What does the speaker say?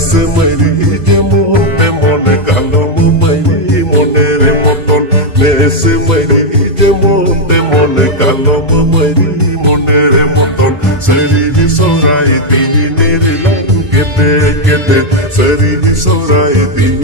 মেসে মরি যেমন তেমন কালো মাইরি মনের মতন মেসে মরি যেমন তেমন কালো মাইরি মনের মতন শরীর সরাই দিনের লাইন কেটে কেটে শরীর সরাই দিন